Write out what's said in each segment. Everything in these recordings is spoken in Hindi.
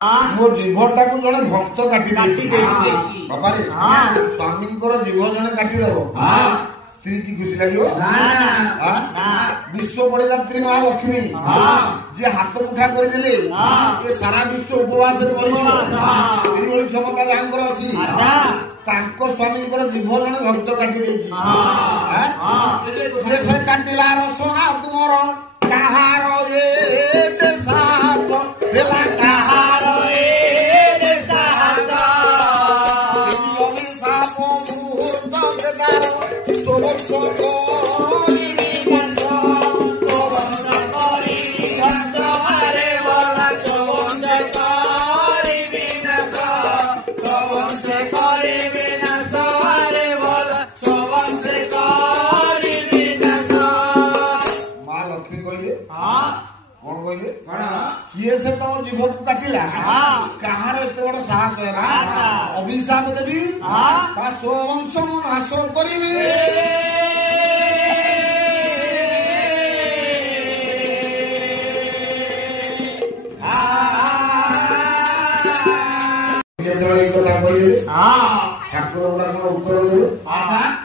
मो जीवटा को जड़े भक्त काटी बाबा स्वामी जीव जड़े काटिदेव स्त्री की खुशी लगे विश्व बड़े माँ लक्ष्मी जी हाथ मुठा करदे ये सारा विश्व उपवास क्षमता जहाँ अच्छी स्वामी जीव जड़े भक्त काटी काटिला रसना तुमर कहार किए से तुम जीव को काटिला कहार एत बड़ साहस है अभिशाप देवी स्ववंश मु नाश करी ठाकुर गुड़ा उत्तर देवे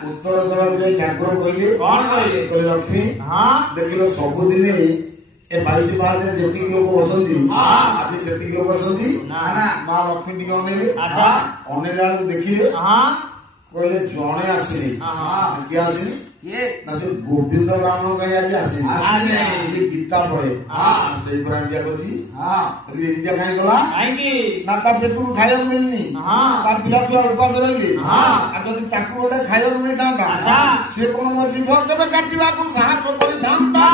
उत्तर देवा ठाकुर कहले लक्ष्मी देख सबुदिन ए 22 बार जेती लोग बसंती आज सेती लोग बसंती मां लक्ष्मी टी अनेले अनेला देखिए कहले जणे आसीनी के आसीनी ये ना से गोविंद ब्राह्मण कहीं आज आसीनी ये गीता पढ़े सही पर इंडिया करजी रे इंडिया काई गला काई ना ता पेटू खाया मिलनी ता पिला छुआ उपास रहिली आ जदी ताकू गोटे खाया मिलता से कोन जीव केबे काटिबा को साहस करि थांता